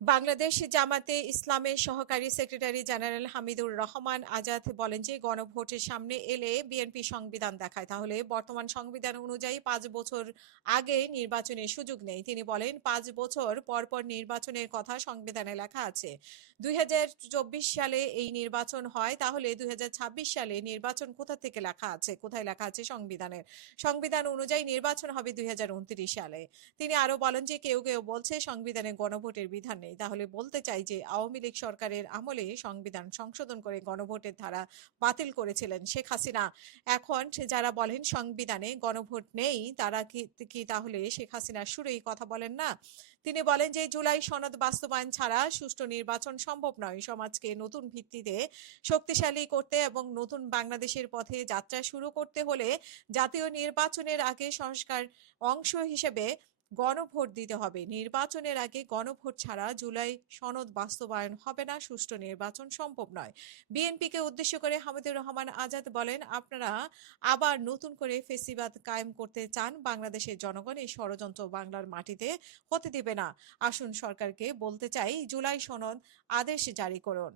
বাংলাদেশ জামাতে ইসলামের সহকারী সেক্রেটারি জেনারেল হামিদুর রহমান আজাদ বলেন যে গণভোটের সামনে এলে বিএনপি সংবিধান দেখায়, তাহলে বর্তমান সংবিধান অনুযায়ী 5 বছর আগে নির্বাচনের সুযোগ নেই। তিনি বলেন 5 বছর পর পর নির্বাচনের কথা সংবিধানে লেখা আছে। 2024 সালে এই নির্বাচন হয়, তাহলে 2026 সালে নির্বাচন কোথা থেকে লেখা আছে, কোথায় লেখা আছে সংবিধানের? সংবিধান অনুযায়ী নির্বাচন হবে 2029 সালে। তিনি আরো বলেন যে কেউ কেউ বলছে সংবিধানে গণভোটের বিধান নেই, তাহলে বলতে চাই যে আওয়ামী লীগ সরকারের আমলে সংবিধান সংশোধন করে গণভোটের ধারা বাতিল করেছিলেন শেখ হাসিনা। এখন যারা বলেন সংবিধানে গণভোট নেই, তারা কি কি তাহলে শেখ হাসিনার সুরেই কথা বলেন না? তিনি বলেন যে জুলাই সনদ বাস্তবায়ন ছাড়া সুষ্ঠু নির্বাচন সম্ভব নয়। সমাজকে নতুন ভিত্তিতে শক্তিশালী করতে এবং নতুন বাংলাদেশের পথে যাত্রা শুরু করতে হলে জাতীয় নির্বাচনের আগে সংস্কার অংশ হিসেবে গণভোট দিতে হবে। নির্বাচনের আগে গণভোট ছাড়া জুলাই সনদ বাস্তবায়ন হবে না, সুষ্ঠু নির্বাচন সম্ভব নয়। বিএনপিকে উদ্দেশ্য করে হামিদুর রহমান আজাদ বলেন, আপনারা আবার নতুন করে ফেসিবাদ কায়েম করতে চান। বাংলাদেশের জনগণ এই ষড়যন্ত্র বাংলার মাটিতে হতে দিবে না। আসুন সরকারকে বলতে চাই, জুলাই সনদ আদেশ জারি করুন।